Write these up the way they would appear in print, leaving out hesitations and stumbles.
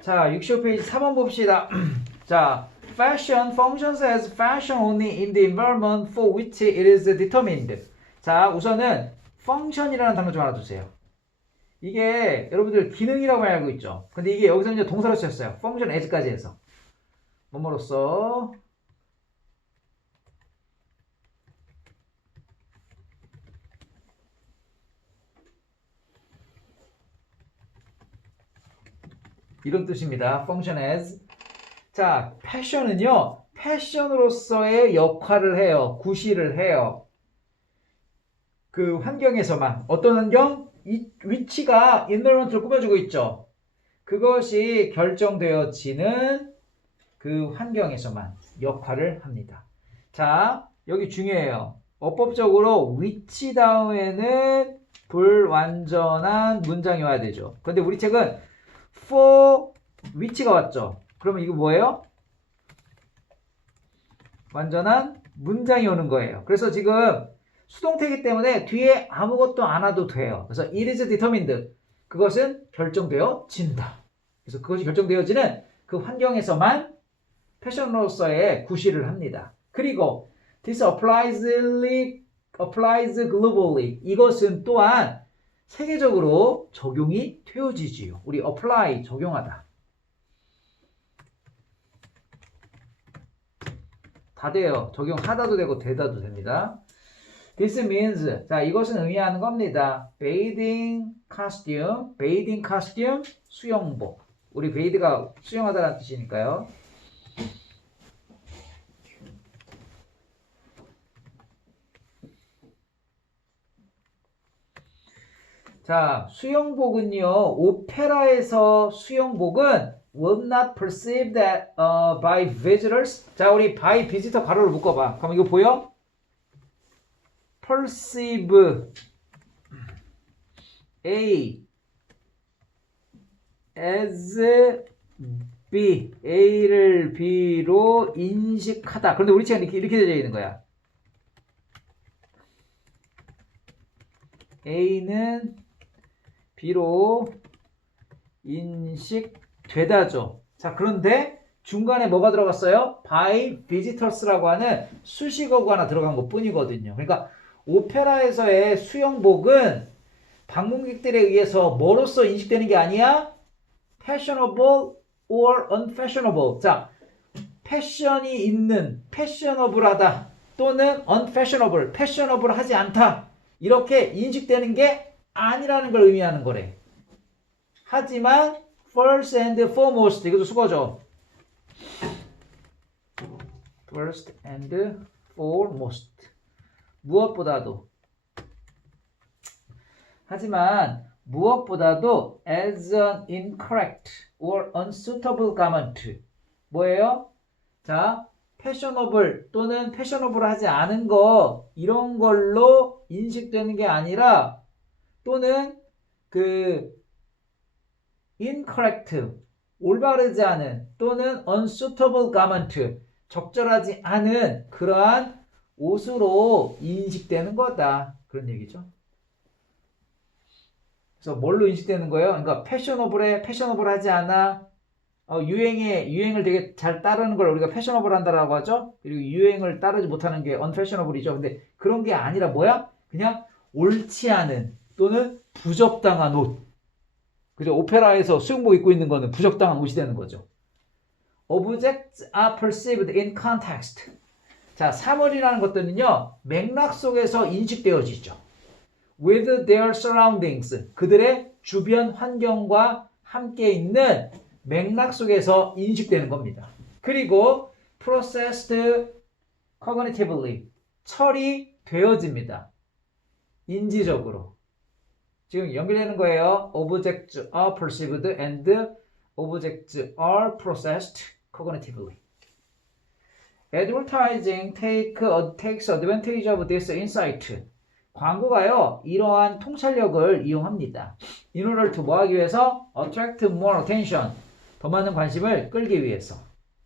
자, 65페이지 4번 봅시다. 자, fashion functions as fashion only in the environment for which it is determined. 자, 우선은 function이라는 단어 좀 알아두세요. 이게 여러분들 기능이라고 많이 알고 있죠. 근데 이게 여기서 이제 동사로 쓰였어요. function as까지 해서. 뭐뭐로써 이런 뜻입니다. function as. 자, 패션은요, 패션으로서의 역할을 해요. 구실을 해요. 그 환경에서만. 어떤 환경? 이 위치가 environment를 꾸며주고 있죠. 그것이 결정되어지는 그 환경에서만 역할을 합니다. 자, 여기 중요해요. 어법적으로 위치 다음에는 불완전한 문장이 와야 되죠. 근데 우리 책은 for 위치가 왔죠. 그러면 이거 뭐예요? 완전한 문장이 오는 거예요. 그래서 지금 수동태이기 때문에 뒤에 아무것도 안 와도 돼요. 그래서 it is determined. 그것은 결정되어진다. 그래서 그것이 결정되어지는 그 환경에서만 패션으로서의 구실을 합니다. 그리고 this applies globally. 이것은 또한 세계적으로 적용이 되어지지요. 우리 apply, 적용하다. 다 돼요. 적용하다도 되고 되다도 됩니다. This means, 자, 이것은 의미하는 겁니다. bathing costume, 수영복. 우리 bathe가 수영하다라는 뜻이니까요. 자, 수영복은요, 오페라에서 수영복은 will not perceived by visitors. 자, 우리 by visitor 가로를 묶어봐. 그럼 이거 보여? perceive A as B, A를 B로 인식하다. 그런데 우리 책은 이렇게 되어 있는 거야. A는 B로 인식되다죠. 자, 그런데 중간에 뭐가 들어갔어요? by visitors라고 하는 수식어가 하나 들어간 것 뿐이거든요. 그러니까 오페라에서의 수영복은 방문객들에 의해서 뭐로서 인식되는 게 아니야? fashionable or unfashionable. 자, 패션이 있는, 패셔너블하다 또는 unfashionable, 패셔너블 하지 않다. 이렇게 인식되는 게 아니라는 걸 의미하는 거래. 하지만 first and foremost, 이것도 수거죠. first and foremost. 무엇보다도. 하지만 무엇보다도 as an incorrect or unsuitable garment. 뭐예요? 자, 패셔너블 또는 패셔너블 하지 않은 거 이런 걸로 인식되는 게 아니라 또는 그 incorrect 올바르지 않은 또는 unsuitable garment 적절하지 않은 그러한 옷으로 인식되는 거다. 그런 얘기죠. 그래서 뭘로 인식되는 거예요? 그러니까 패셔너블에 패셔너블하지 않아. 유행을 되게 잘 따르는 걸 우리가 패셔너블 한다라고 하죠. 그리고 유행을 따르지 못하는 게 unfashionable이죠. 근데 그런 게 아니라 뭐야? 그냥 옳지 않은 또는 부적당한 옷. 그죠? 오페라에서 수영복 입고 있는 거는 부적당한 옷이 되는 거죠. Objects are perceived in context. 자, 사물이라는 것들은요, 맥락 속에서 인식되어지죠. With their surroundings. 그들의 주변 환경과 함께 있는 맥락 속에서 인식되는 겁니다. 그리고 processed cognitively. 처리되어집니다. 인지적으로. 지금 연결되는 거예요. Objects are perceived and objects are processed cognitively. Advertising takes advantage of this insight. 광고가요, 이러한 통찰력을 이용합니다. In order to 뭐 하기 위해서? Attract more attention. 더 많은 관심을 끌기 위해서.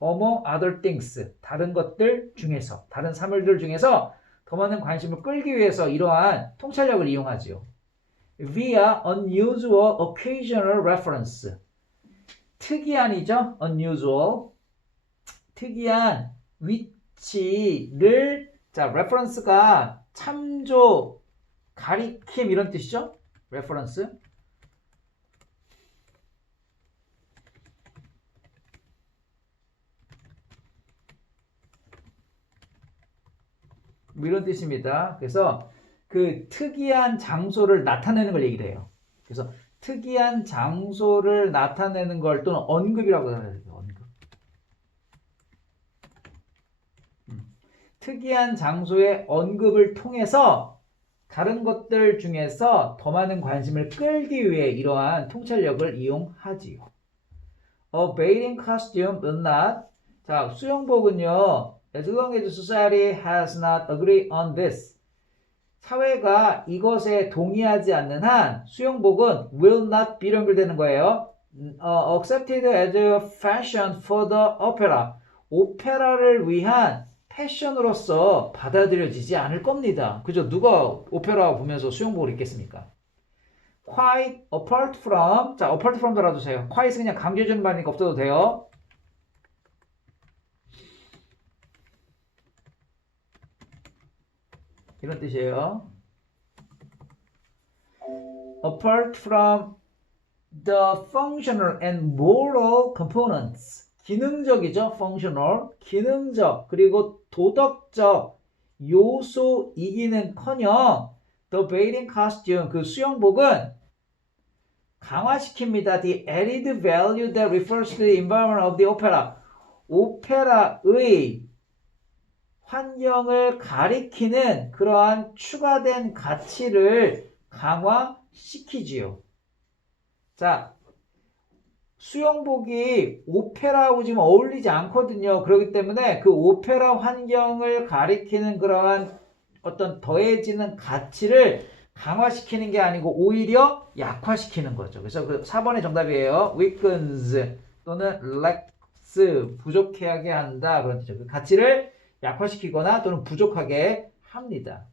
Among other things. 다른 것들 중에서, 다른 사물들 중에서 더 많은 관심을 끌기 위해서 이러한 통찰력을 이용하지요. via unusual occasional reference. 특이한이죠. unusual. 특이한 위치를 자, reference가 참조, 가리킴 이런 뜻이죠. reference. 뭐 이런 뜻입니다. 그래서 그 특이한 장소를 나타내는 걸 얘기를 해요. 그래서 특이한 장소를 나타내는 걸 또는 언급이라고 하는 거예요. 언급. 특이한 장소의 언급을 통해서 다른 것들 중에서 더 많은 관심을 끌기 위해 이러한 통찰력을 이용하지요. A bathing costume will not. 자, 수영복은요. As long as society has not agreed on this. 사회가 이것에 동의하지 않는 한 수영복은 will not be 연결되는 거예요. Accepted as a fashion for the opera. 오페라를 위한 패션으로서 받아들여지지 않을 겁니다. 그죠? 누가 오페라 보면서 수영복을 입겠습니까? Quite apart from. 자, apart from 달아주세요. quite은 그냥 강조해주는 말이니까 없어도 돼요. 이런 뜻이에요. Apart from the functional and moral components. 기능적이죠. functional. 기능적 그리고 도덕적 요소이기는커녕 the bathing costume. 그 수영복은 강화시킵니다. The added value that refers to the environment of the opera. 오페라의 환경을 가리키는 그러한 추가된 가치를 강화시키지요. 자, 수영복이 오페라하고 지금 어울리지 않거든요. 그렇기 때문에 그 오페라 환경을 가리키는 그러한 어떤 더해지는 가치를 강화시키는 게 아니고 오히려 약화시키는 거죠. 그래서 그 4번의 정답이에요. weakens 또는 lacks 부족하게 한다. 그런 뜻이죠. 그 가치를 약화시키거나 또는 부족하게 합니다.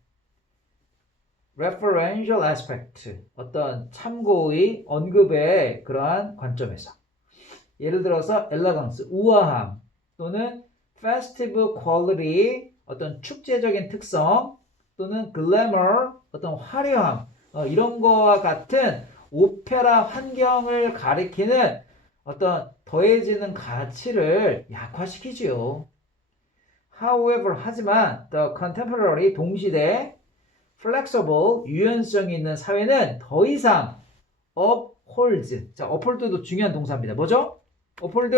referential aspect 어떤 참고의 언급의 그러한 관점에서 예를 들어서 elegance 우아함 또는 festive quality 어떤 축제적인 특성 또는 glamour 어떤 화려함 이런 거와 같은 오페라 환경을 가리키는 어떤 더해지는 가치를 약화시키지요. However, 하지만 the contemporary 동시대 flexible 유연성 있는 사회는 더 이상 upholds. 자, uphold도 중요한 동사입니다. 뭐죠? uphold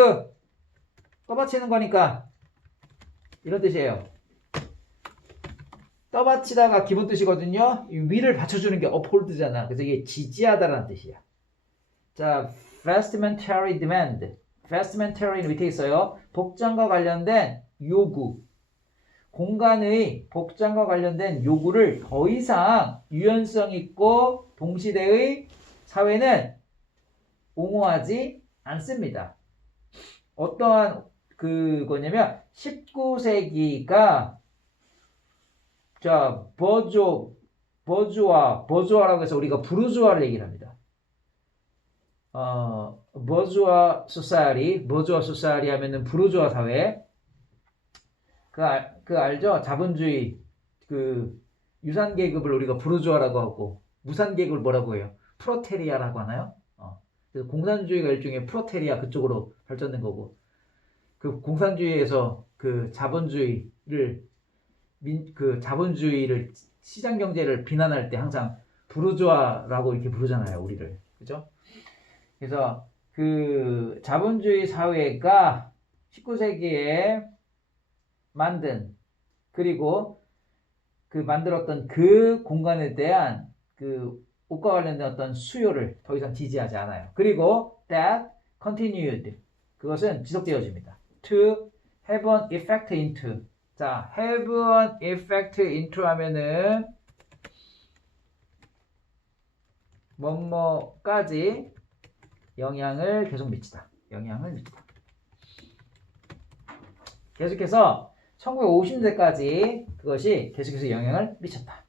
떠받치는 거니까 이런 뜻이에요. 떠받치다가 기본 뜻이거든요. 위를 받쳐주는 게 uphold잖아. 그래서 이게 지지하다라는 뜻이야. 자, vestimentary demand. vestimentary는 밑에 있어요. 복장과 관련된 요구. 공간의 복장과 관련된 요구를 더 이상 유연성 있고 동시대의 사회는 옹호하지 않습니다. 어떠한 그거냐면 19세기가 자 버주아라고 해서 우리가 부르주아를 얘기를 합니다. 버주아 소사이티 하면은 부르주아 사회. 그 알죠? 자본주의 그 유산 계급을 우리가 부르주아라고 하고 무산 계급을 뭐라고 해요? 프로테리아라고 하나요? 그래서 공산주의가 일종의 프로테리아 그쪽으로 발전된 거고 그 공산주의에서 그 자본주의를 시장 경제를 비난할 때 항상 부르주아라고 이렇게 부르잖아요, 우리를. 그죠? 그래서 그 자본주의 사회가 19세기에 만든 그리고 그 만들었던 그 공간에 대한 그 옷과 관련된 어떤 수요를 더 이상 지지하지 않아요. 그리고 that continued 그것은 지속되어집니다. to have an effect into 자 have an effect into 하면은 뭐뭐까지 영향을 계속 미치다. 영향을 미치다. 계속해서 1950년대까지 그것이 계속해서 영향을 미쳤다.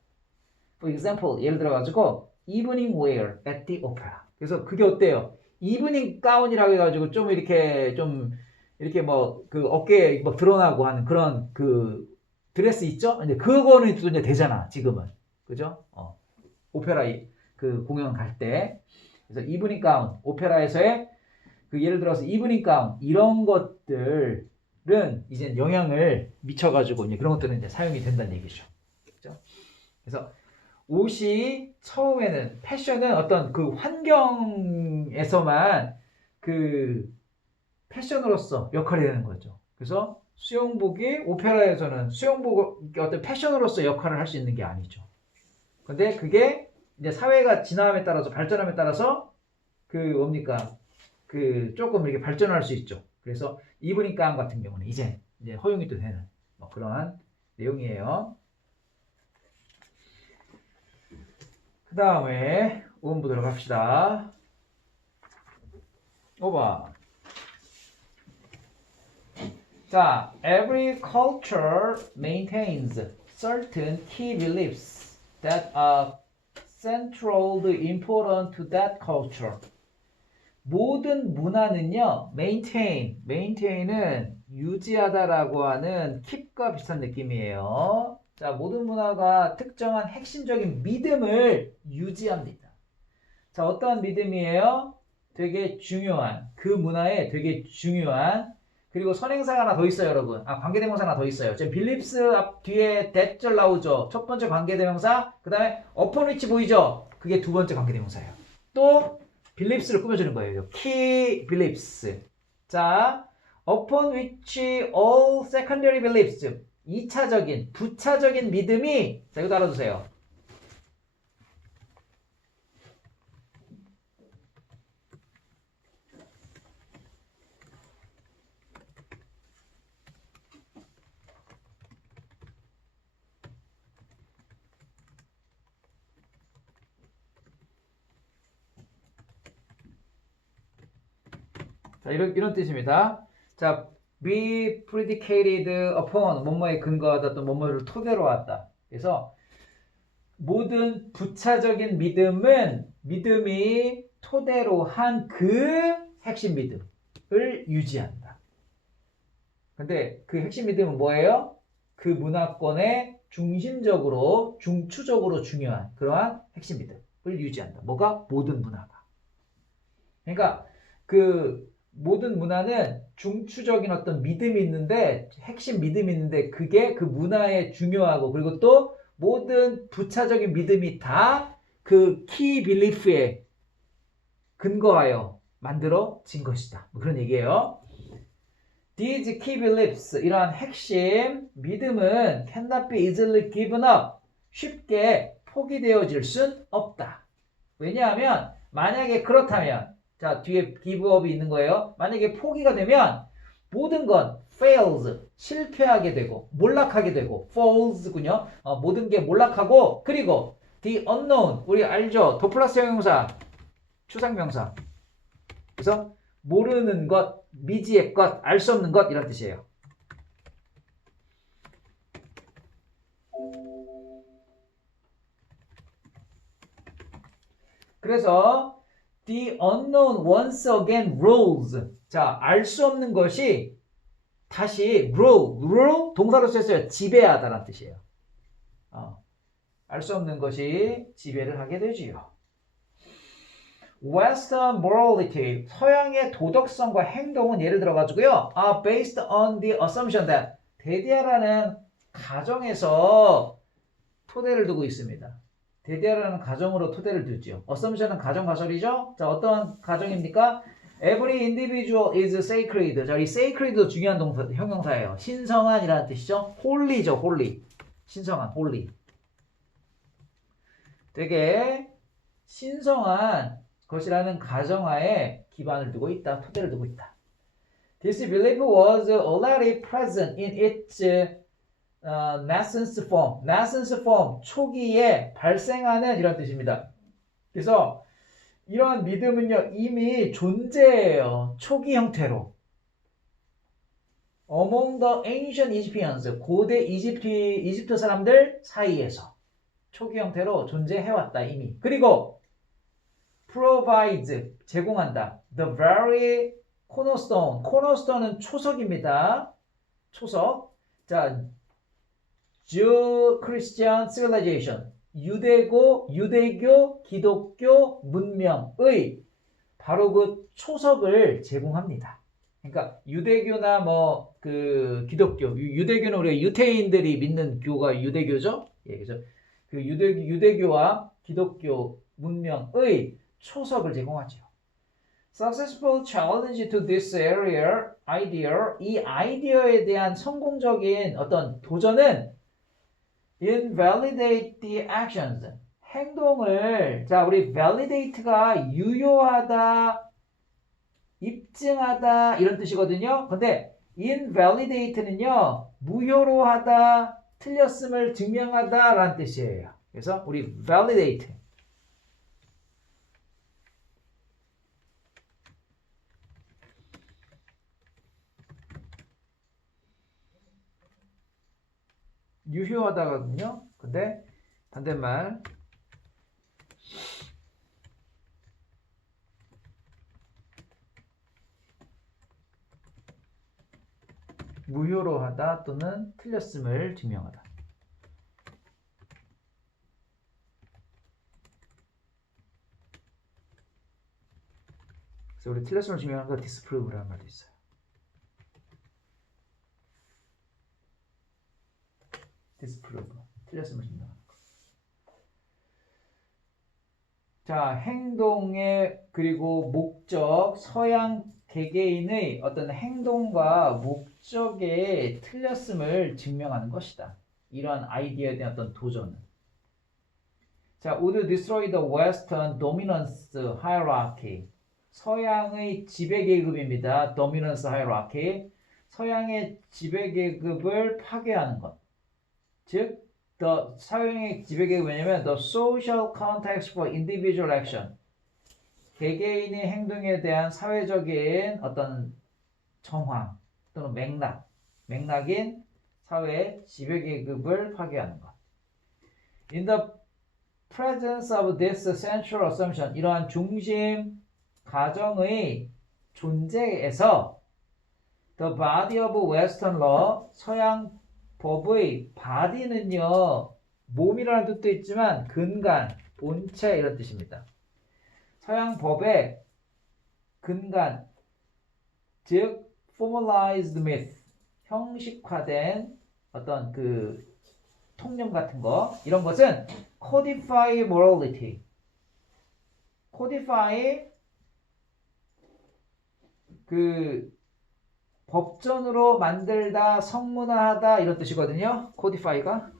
For example, 예를 들어가지고 evening wear at the opera. 그래서 그게 어때요? 이브닝 가운이라고 해가지고 좀 이렇게 뭐 그 어깨에 뭐 드러나고 하는 그런 그 드레스 있죠? 이제 그거는 또 이제 되잖아 지금은, 그죠? 오페라 그 공연 갈 때. 그래서 이브닝 가운, 오페라에서의 그 예를 들어서 이브닝 가운 이런 것들은 이제 영향을 미쳐가지고 이제 그런 것들은 이제 사용이 된다는 얘기죠. 그죠? 그래서 옷이 처음에는 패션은 어떤 그 환경에서만 그 패션으로서 역할이 되는 거죠. 그래서 수영복이 오페라에서는 수영복이 어떤 패션으로서 역할을 할 수 있는 게 아니죠. 근데 그게 이제 사회가 진화함에 따라서 발전함에 따라서 그 뭡니까? 그 조금 이렇게 발전할 수 있죠. 그래서 이브닝 가운 같은 경우는 이제 허용이 또 되는 뭐 그러한 내용이에요. 그 다음에 5번 보도록 합시다. 5번. 자, every culture maintains certain key beliefs that are centrally important to that culture. 모든 문화는요, maintain은 유지하다라고 하는 keep과 비슷한 느낌이에요. 자, 모든 문화가 특정한 핵심적인 믿음을 유지합니다. 자, 어떠한 믿음이에요? 되게 중요한, 그 문화에 되게 중요한, 그리고 선행사가 하나 더 있어요, 여러분. 관계대명사 하나 더 있어요. 지금 빌립스 앞 뒤에 that절 나오죠. 첫 번째 관계대명사, 그 다음에 upon which 보이죠? 그게 두 번째 관계대명사예요. 또 빌립스를 꾸며주는 거예요. key beliefs. 자, upon which all secondary beliefs. 2차적인, 부차적인 믿음이, 자, 이거 알아두세요. 자, 이런 뜻입니다. 자, be predicated upon, 뭐뭐에 근거하다, 또 뭐뭐를 토대로 하다. 그래서 모든 부차적인 믿음이 토대로 한 그 핵심 믿음을 유지한다. 근데 그 핵심 믿음은 뭐예요? 그 문화권의 중추적으로 중요한 그러한 핵심 믿음을 유지한다. 뭐가? 모든 문화가. 그러니까 그 모든 문화는 중추적인 어떤 믿음이 있는데, 핵심 믿음이 있는데, 그게 그 문화에 중요하고, 그리고 또 모든 부차적인 믿음이 다 그 키 빌리프에 근거하여 만들어진 것이다. 뭐 그런 얘기예요. These key beliefs, 이러한 핵심 믿음은 cannot be easily given up, 쉽게 포기되어질 순 없다. 왜냐하면 만약에 그렇다면, 자, 뒤에 give up이 있는 거예요. 만약에 포기가 되면 모든 건 fails, 실패하게 되고 몰락하게 되고, falls군요. 모든 게 몰락하고, 그리고 the unknown, 우리 알죠? 더 플러스 형용사, 추상명사. 그래서 모르는 것, 미지의 것, 알 수 없는 것, 이런 뜻이에요. 그래서 the unknown once again rules. 자, 알 수 없는 것이 다시 rule 동사로 썼어요. 지배하다라는 뜻이에요. 알 수 없는 것이 지배를 하게 되지요. Western morality, 서양의 도덕성과 행동은 예를 들어가지고요, are based on the assumption that, 대디아라는 가정에서 토대를 두고 있습니다. 대디아라는 가정으로 토대를 두죠. assumption은 가정가설이죠. 자, 어떤 가정입니까? Every individual is sacred. 자, 이 sacred도 중요한 형용사예요. 신성한이라는 뜻이죠. holy죠, holy. 신성한, holy. 되게 신성한 것이라는 가정하에 기반을 두고 있다, 토대를 두고 있다. This belief was already present in its nascent form. nascent form, 초기에 발생하는 이런 뜻입니다. 그래서 이러한 믿음은요, 이미 존재해요. 초기 형태로. Among the ancient Egyptians, 고대 이집트 사람들 사이에서. 초기 형태로 존재해왔다 이미. 그리고 provides 제공한다. The very cornerstone. cornerstone은 초석입니다. 초석. 자, Jew-Christian civilization. 유대교, 기독교 문명의 바로 그 초석을 제공합니다. 그러니까 유대교나 뭐 그 기독교, 유대교는 우리가 유태인들이 믿는 교가 유대교죠. 예, 그래서 그 유대교와 기독교 문명의 초석을 제공하죠. Successful challenge to this idea, 이 아이디어에 대한 성공적인 어떤 도전은 invalidate the actions, 행동을, 자, 우리 validate가 유효하다, 입증하다 이런 뜻이거든요. 근데 invalidate는요, 무효로 하다, 틀렸음을 증명하다 라는 뜻이에요. 그래서 우리 validate, 유효하다거든요. 근데 반대말 무효로 하다 또는 틀렸음을 증명하다. 그래서 우리 틀렸음을 증명하는 거 disprove라는 말도 있어요. disprove, 틀렸음을 증명하는 거. 자, 행동의 그리고 목적, 서양 개개인의 어떤 행동과 목적의 틀렸음을 증명하는 것이다. 이러한 아이디어에 대한 어떤 도전은. 자, would destroy the Western dominance hierarchy. 서양의 지배계급입니다. dominance hierarchy. 서양의 지배계급을 파괴하는 것. 즉, 서양의 지배계급이 뭐냐면 the social context for individual action. 개개인의 행동에 대한 사회적인 어떤 정황 또는 맥락인 사회 지배계급을 파괴하는 것. In the presence of this central assumption, 이러한 중심 가정의 존재에서 the body of Western law, 서양 법의 body는요, 몸이라는 뜻도 있지만 근간, 본체 이런 뜻입니다. 서양 법의 근간, 즉 formalized myth, 형식화된 어떤 그 통념 같은 거, 이런 것은 codify morality, codify 그 법전으로 만들다, 성문화하다 이런 뜻이거든요. codify가.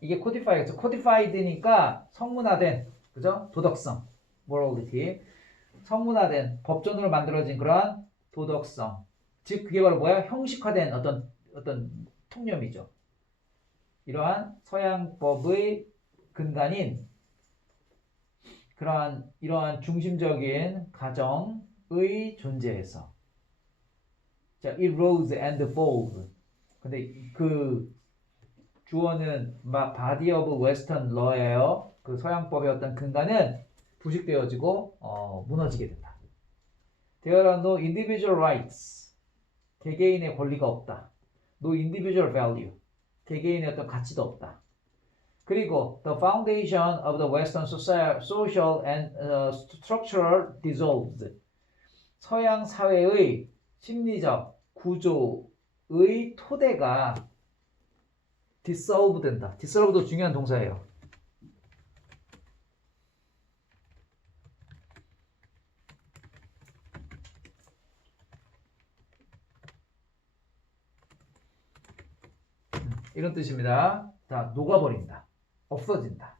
이게 codify겠죠. codified니까 성문화된, 그죠? 도덕성, morality. 성문화된, 법전으로 만들어진 그런 도덕성. 즉, 그게 바로 뭐야? 형식화된 어떤 통념이죠. 이러한 서양법의 근간인 이러한 중심적인 가정의 존재에서. 자, it rose and falls. 근데 그 주어는 body of Western law예요. 그 서양법의 어떤 근간은 부식되어지고 무너지게 된다. There are no individual rights. 개개인의 권리가 없다. No individual value. 개개인의 어떤 가치도 없다. 그리고 the foundation of the Western social and structural dissolved. 서양 사회의 심리적 구조의 토대가 dissolve 된다. dissolve도 중요한 동사예요. 이런 뜻입니다. 자, 녹아버린다. 없어진다.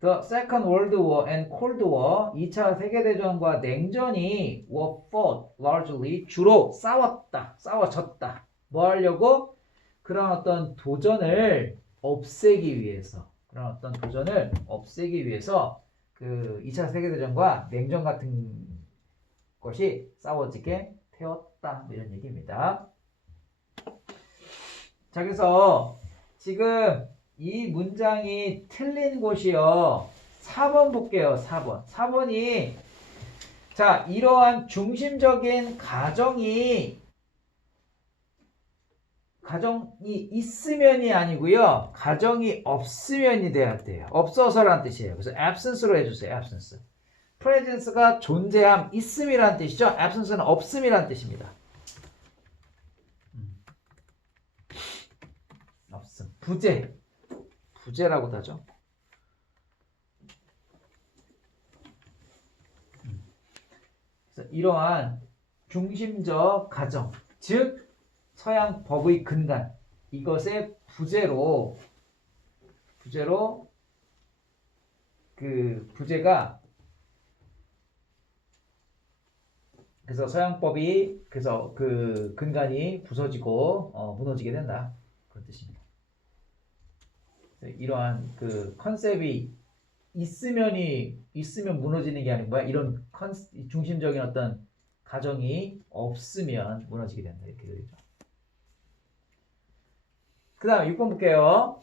The Second World War and Cold War, 2차 세계대전과 냉전이 were fought largely, 주로 싸워졌다. 뭐 하려고? 그런 어떤 도전을 없애기 위해서. 그런 어떤 도전을 없애기 위해서 그 2차 세계대전과 냉전 같은 것이 싸워지게 되었다. 이런 얘기입니다. 자, 그래서 지금 이 문장이 틀린 곳이요. 4번 볼게요. 4번. 4번이 자, 이러한 중심적인 가정이 있으면이 아니고요. 가정이 없으면이 돼야 돼요. 없어서란 뜻이에요. 그래서 absence로 해주세요. absence. presence가 존재함, 있음이란 뜻이죠. absence는 없음이란 뜻입니다. 없음. 부재라고도 하죠. 그래서 이러한 중심적 가정, 즉 서양 법의 근간, 이것의 부재로 그 부재가 그래서 서양법이 그래서 그 근간이 부서지고 무너지게 된다. 그런 뜻입니다. 이러한 그 컨셉이 있으면 무너지는 게 아닌 거야. 이런 중심적인 어떤 가정이 없으면 무너지게 된다. 이렇게 되죠. 그 다음 6번 볼게요.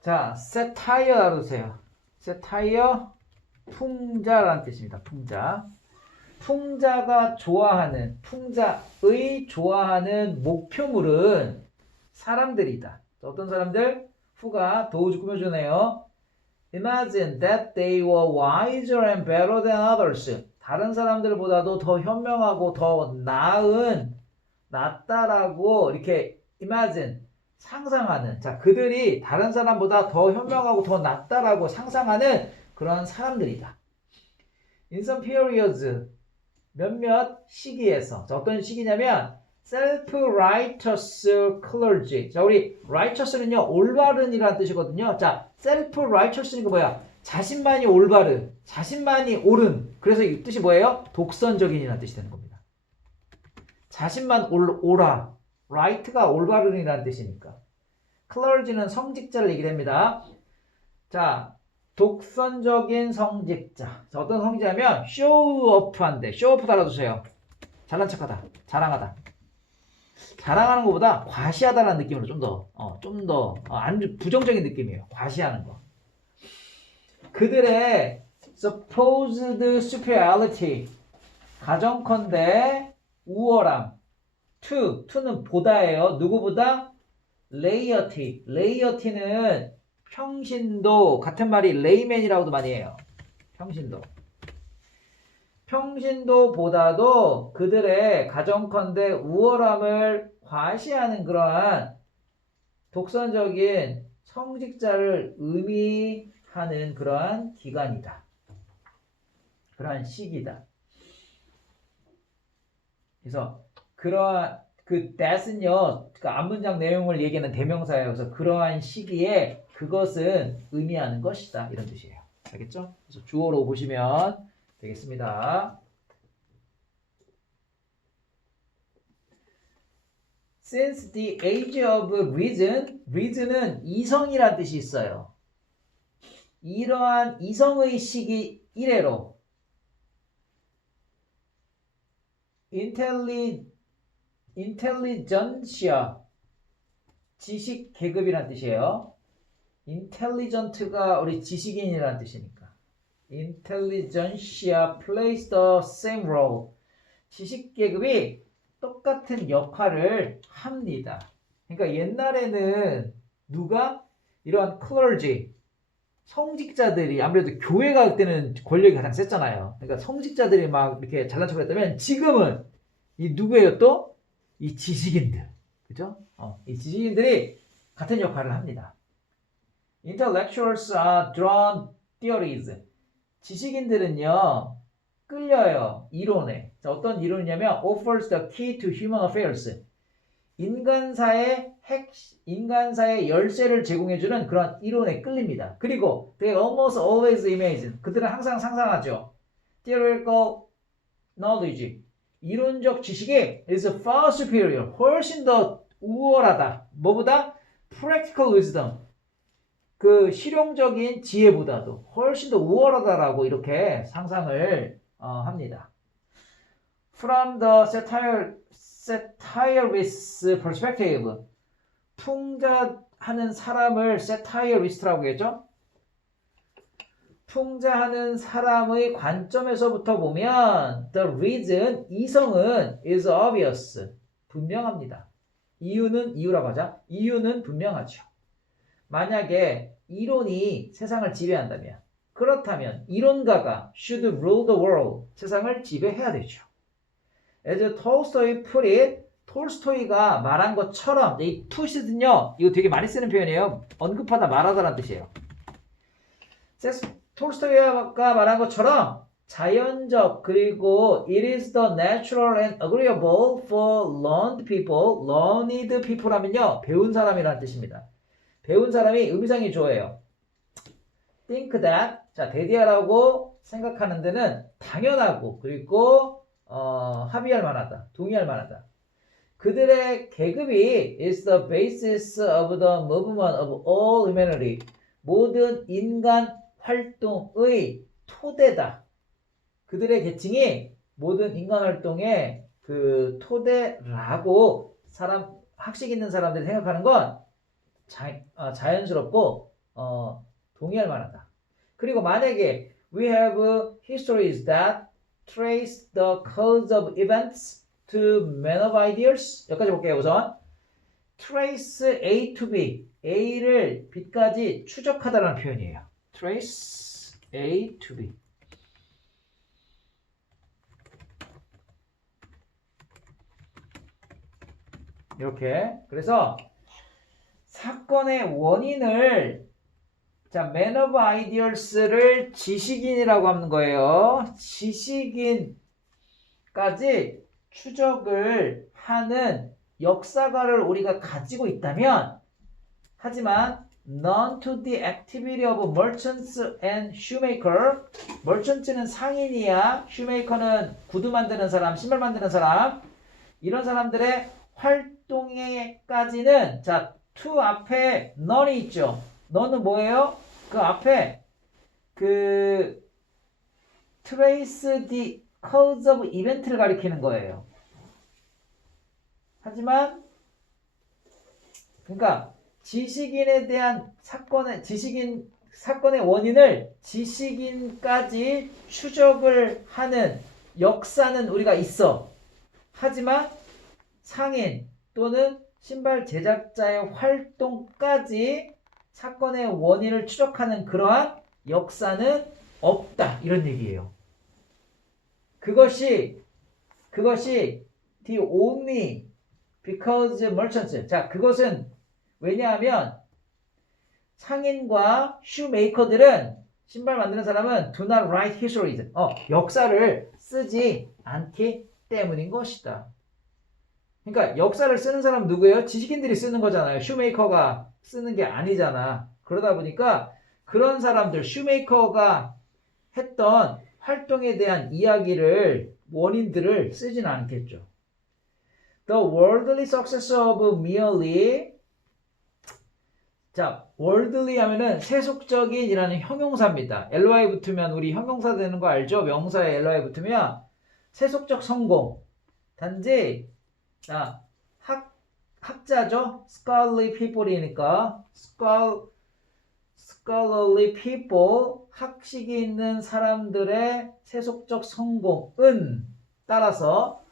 자, satire 알아두세요. satire, 풍자라는 뜻입니다. 풍자가 좋아하는, 풍자의 좋아하는 목표물은 사람들이다. 어떤 사람들? 후가 도우지 꾸며주네요. Imagine that they were wiser and better than others. 다른 사람들보다도 더 현명하고 더 낫다라고 이렇게 imagine, 상상하는. 자, 그들이 다른 사람보다 더 현명하고 더 낫다라고 상상하는 그런 사람들이다. In some periods, 몇몇 시기에서. 자, 어떤 시기냐면 self-righteous clergy. 자, 우리 righteous는요, 올바른이라는 뜻이거든요. 자, self-righteous니까 뭐야? 자신만이 올바른, 자신만이 옳은. 그래서 이 뜻이 뭐예요? 독선적인이라는 뜻이 되는 겁니다. 자신만 옳아. right가 올바른이라는 뜻이니까. clergy는 성직자를 얘기를 합니다. 자, 독선적인 성직자. 자, 어떤 성직자냐면 쇼오프한데. 쇼오프 달아주세요. 잘난 척하다. 자랑하다. 자랑하는 것보다 과시하다라는 느낌으로 좀 더 부정적인 느낌이에요. 과시하는 거. 그들의 supposed superiority, 가정컨대 우월함. to는 보다예요. 누구보다? layerty는 평신도, 같은 말이 layman이라고도 많이 해요. 평신도보다도 그들의 가정컨대 우월함을 과시하는 그러한 독선적인 성직자를 의미하는 그러한 기간이다. 그러한 시기다. 그래서 그러한 that은요, 그 앞문장 내용을 얘기하는 대명사예요. 그래서 그러한 시기에 그것은 의미하는 것이다. 이런 뜻이에요. 알겠죠? 그래서 주어로 보시면 되겠습니다. Since the age of reason은 이성이란 뜻이 있어요. 이러한 이성의 시기 이래로 intelligentsia, 지식 계급이란 뜻이에요. intelligent가 우리 지식인이란 뜻이니까. intelligentsia plays the same role. 지식 계급이 똑같은 역할을 합니다. 그러니까 옛날에는 누가 이러한 clergy, 성직자들이 아무래도 교회가 그때는 권력이 가장 셌잖아요. 그러니까 성직자들이 막 이렇게 잘난 척을 했다면 지금은 이 누구예요 또? 이 지식인들. 그죠? 이 지식인들이 같은 역할을 합니다. Intellectuals are drawn theories. 지식인들은요, 끌려요. 이론에. 자, 어떤 이론이냐면 offers the key to human affairs. 인간사의 열쇠를 제공해주는 그런 이론에 끌립니다. 그리고 they almost always imagine. 그들은 항상 상상하죠. Theoretical knowledge. 이론적 지식이 is far superior. 훨씬 더 우월하다. 뭐보다? practical wisdom. 그 실용적인 지혜보다도 훨씬 더 우월하다라고 이렇게 상상을 합니다. From the satirist perspective, 풍자하는 사람을 satirist라고 했죠. 풍자하는 사람의 관점에서부터 보면 the reason, 이성은 is obvious, 분명합니다. 이유는 이유라고 하자. 이유는 분명하죠. 만약에 이론이 세상을 지배한다면, 그렇다면 이론가가 should rule the world, 세상을 지배해야 되죠. As Tolstoy put it, 톨스토이가 말한 것처럼, 이 to는요, 이거 되게 많이 쓰는 표현이에요. 언급하다 말하다라는 뜻이에요. 톨스토이가 말한 것처럼 자연적, 그리고 it is the natural and agreeable for learned people, learned people 하면요, 배운 사람이라는 뜻입니다. 배운 사람이 의미상이 좋아해요. think that, 자, 대디하라고 생각하는 데는 당연하고, 그리고 합의할 만하다, 동의할 만하다. 그들의 계급이 is the basis of the movement of all humanity. 모든 인간 활동의 토대다. 그들의 계층이 모든 인간 활동의 그 토대라고 학식 있는 사람들이 생각하는 건 자연스럽고 동의할 만하다. 그리고 만약에 we have histories that trace the cause of events to men of ideas. 여기까지 볼게요. 우선 trace A to B, A를 B까지 추적하다라는 표현이에요. trace A to B. 이렇게. 그래서 사건의 원인을, 자, man of ideas를 지식인이라고 하는 거예요. 지식인까지 추적을 하는 역사가를 우리가 가지고 있다면, 하지만 none to the activity of merchants and shoemaker. merchants는 상인이야, shoemaker는 구두 만드는 사람, 신발 만드는 사람. 이런 사람들의 활동에까지는, 자, to 앞에 none이 있죠. none은 뭐예요? 그 앞에 그 trace the cause of event를 가리키는 거예요. 하지만 그러니까 지식인에 대한 사건의 원인을 지식인까지 추적을 하는 역사는 우리가 있어. 하지만 상인 또는 신발 제작자의 활동까지 사건의 원인을 추적하는 그러한 역사는 없다. 이런 얘기예요. 그것이 the only because merchants. 자, 그것은 왜냐하면 상인과 shoemaker들은, 신발 만드는 사람은 do not write histories. 역사를 쓰지 않기 때문인 것이다. 그러니까 역사를 쓰는 사람은 누구예요? 지식인들이 쓰는 거잖아요. shoemaker가 쓰는 게 아니잖아. 그러다 보니까 그런 사람들, shoemaker가 했던 활동에 대한 이야기를, 원인들을 쓰지는 않겠죠. The worldly success of merely, 자, worldly 하면은 세속적인이라는 형용사입니다. ly 붙으면 우리 형용사 되는 거 알죠? 명사에 ly 붙으면 세속적 성공. 단지, 자, 학자죠? scholarly people이니까 scholarly people, 학식이 있는 사람들의 세속적 성공은 따라서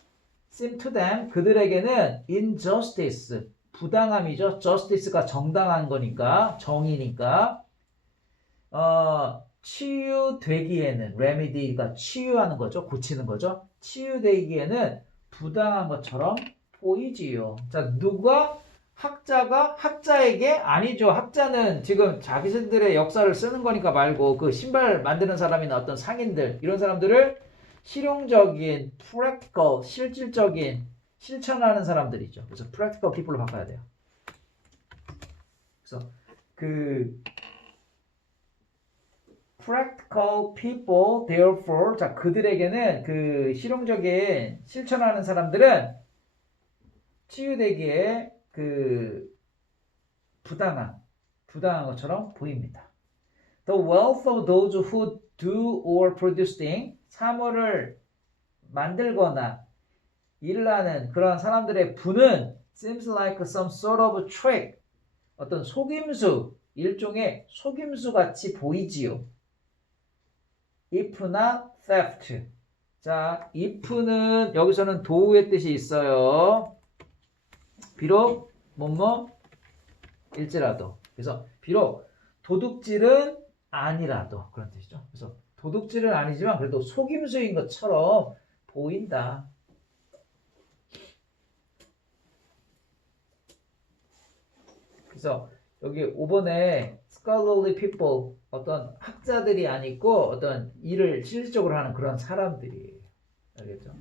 seem to them, 그들에게는 injustice, 부당함이죠. justice가 정당한 거니까, 정의니까 치유되기에는, remedy가 치유하는 거죠. 고치는 거죠. 치유되기에는 부당한 것처럼 보이지요. 자, 누가? 학자가 학자에게? 아니죠. 학자는 지금 자기들의 역사를 쓰는 거니까 말고, 그 신발 만드는 사람이나 어떤 상인들, 이런 사람들을 실용적인, practical, 실질적인, 실천하는 사람들이죠. 그래서 practical people로 바꿔야 돼요. 그래서 그 practical people, therefore, 자, 그들에게는, 그 실용적인 실천하는 사람들은 치유되기에 그 부당한 것처럼 보입니다. The wealth of those who do or produce things, 사물을 만들거나 일을 하는 그런 사람들의 부는 seems like some sort of trick, 어떤 속임수, 일종의 속임수 같이 보이지요. if not theft. 자, if는 여기서는 도우의 뜻이 있어요. 비록 일지라도. 그래서 비록 도둑질은 아니라도 그런 뜻이죠. 그래서 도둑질은 아니지만 그래도 속임수인 것처럼 보인다. 그래서 여기 5번에 scholarly people, 어떤 학자들이 아니고 어떤 일을 실질적으로 하는 그런 사람들이에요. 알겠죠?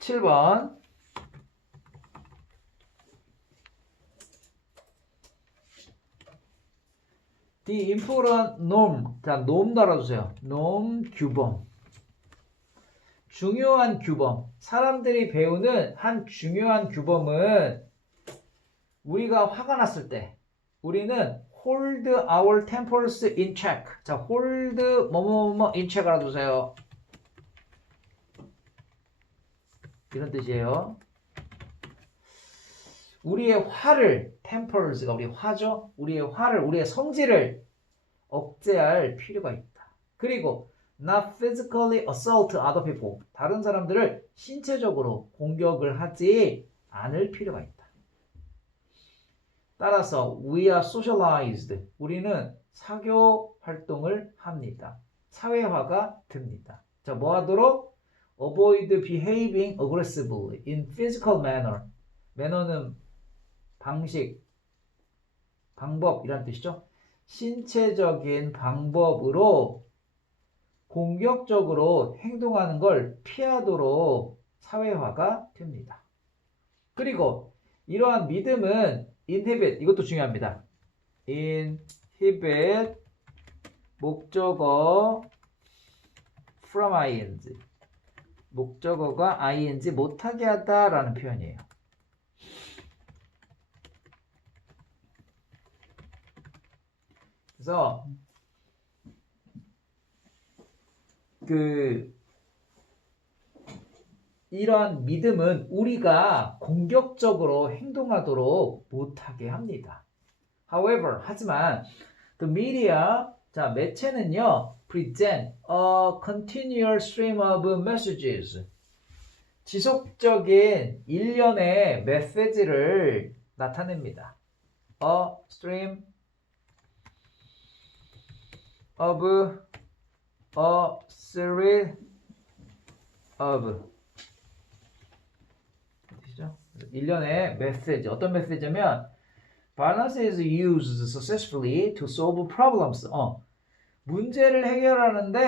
7번. The important norm. 자, norm 달아주세요. norm, 규범. 중요한 규범. 사람들이 배우는 한 중요한 규범은 우리가 화가 났을 때 우리는 hold our tempers in check. 자, hold in check 알아두세요. 이런 뜻이에요. 우리의 화를, tempers가 우리 화죠. 우리의 화를, 우리의 성질을 억제할 필요가 있다. 그리고 not physically assault other people. 다른 사람들을 신체적으로 공격을 하지 않을 필요가 있다. 따라서 we are socialized. 우리는 사교 활동을 합니다. 사회화가 됩니다. 자, 뭐 하도록? avoid behaving aggressively in physical manner. 매너는 방식, 방법이란 뜻이죠. 신체적인 방법으로 공격적으로 행동하는 걸 피하도록 사회화가 됩니다. 그리고 이러한 믿음은 inhibit, 이것도 중요합니다. inhibit 목적어 from ing, 목적어가 ing 못하게 하다라는 표현이에요. 그래서 이런 믿음은 우리가 공격적으로 행동하도록 못하게 합니다. However, 하지만 the media, 자, 매체는요, present a continual stream of messages. 지속적인 일련의 메시지를 나타냅니다. A stream of a series of. 일련의 메시지. 어떤 메시지냐면 Balance is used successfully to solve problems. 문제를 해결하는데